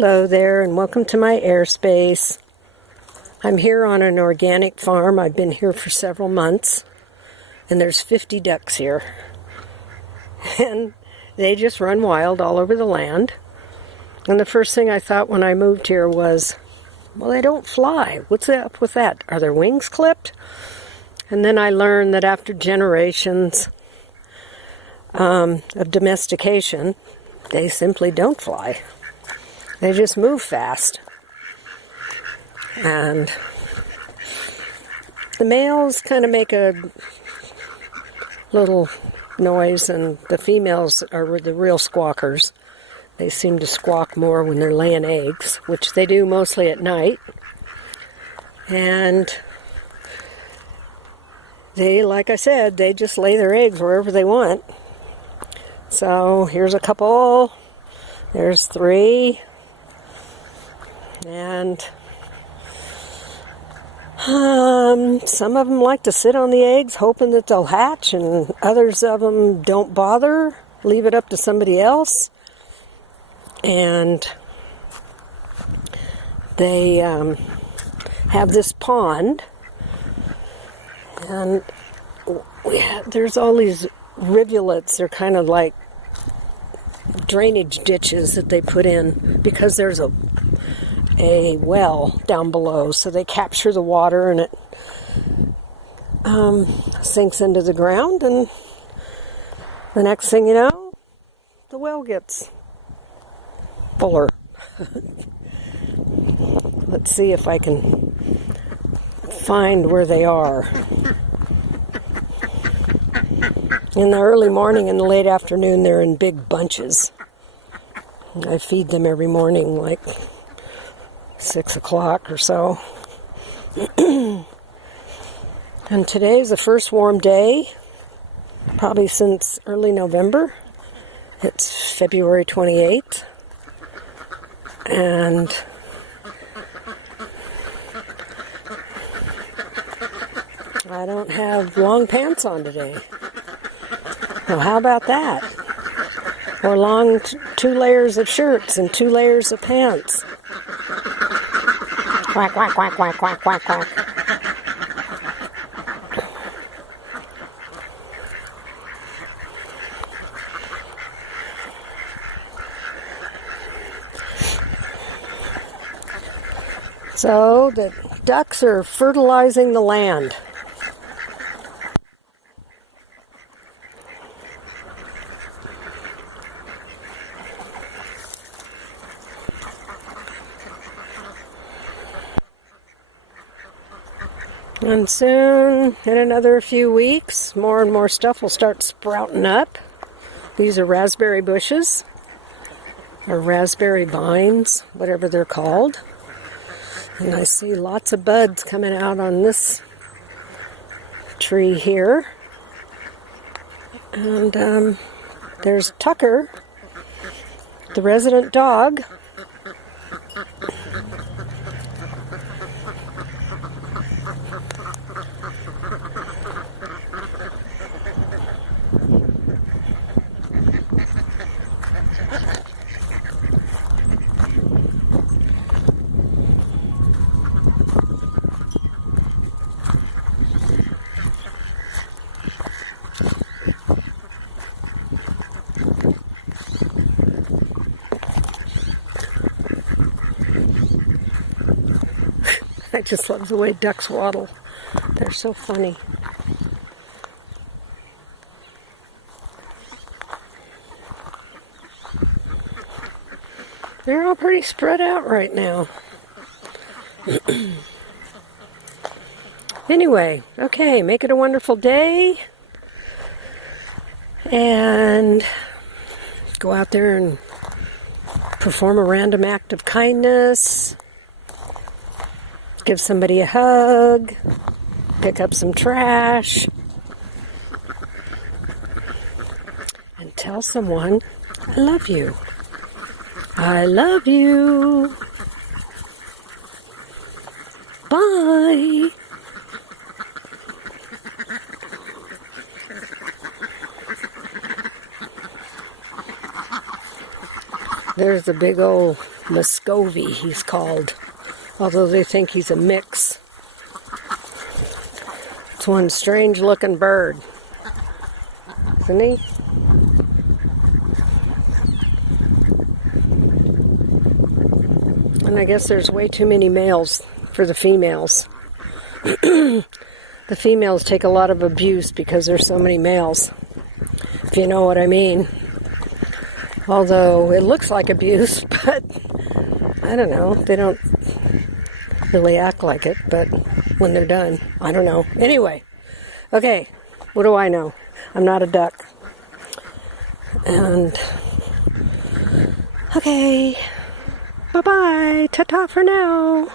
Hello there, and welcome to my airspace. I'm here on an organic farm. I've been here for several months, and there's 50 ducks here. And they just run wild all over the land. And the first thing I thought when I moved here was, well, they don't fly. What's up with that? Are their wings clipped? And then I learned that after generations of domestication, they simply don't fly. They just move fast. And the males kind of make a little noise, and the females are the real squawkers. They seem to squawk more when they're laying eggs, which they do mostly at night. And they, like I said, they just lay their eggs wherever they want. So here's a couple. There's 3. And some of them like to sit on the eggs hoping that they'll hatch, and others of them don't bother, leave it up to somebody else. And they have this pond, and there's all these rivulets. They're kind of like drainage ditches that they put in because there's a well down below, so they capture the water and it sinks into the ground, and the next thing you know, the well gets fuller. Let's see if I can find where they are. In the early morning and the late afternoon, they're in big bunches. I feed them every morning, like 6 o'clock or so. And today's the first warm day, probably since early November. It's February 28th. And I don't have long pants on today. Well, how about that? Or long 2 layers of shirts and 2 layers of pants. Quack, quack, quack, quack, quack, quack, quack. So the ducks are fertilizing the land. And soon, in another few weeks, more and more stuff will start sprouting up. These are raspberry bushes, or raspberry vines, whatever they're called. And I see lots of buds coming out on this tree here. And there's Tucker, the resident dog. I just love the way ducks waddle. They're so funny. They're all pretty spread out right now. Anyway, okay, make it a wonderful day. And go out there and perform a random act of kindness. Give somebody a hug, pick up some trash, and tell someone, I love you. I love you. Bye. There's a big old Muscovy, he's called. Although they think he's a mix. It's one strange looking bird. Isn't he? And I guess there's way too many males for the females. The females take a lot of abuse because there's so many males, if you know what I mean. Although it looks like abuse, but I don't know. They don't really act like it, but when they're done, I don't know. Anyway, okay, what do I know? I'm not a duck. And, okay, bye-bye, ta-ta for now.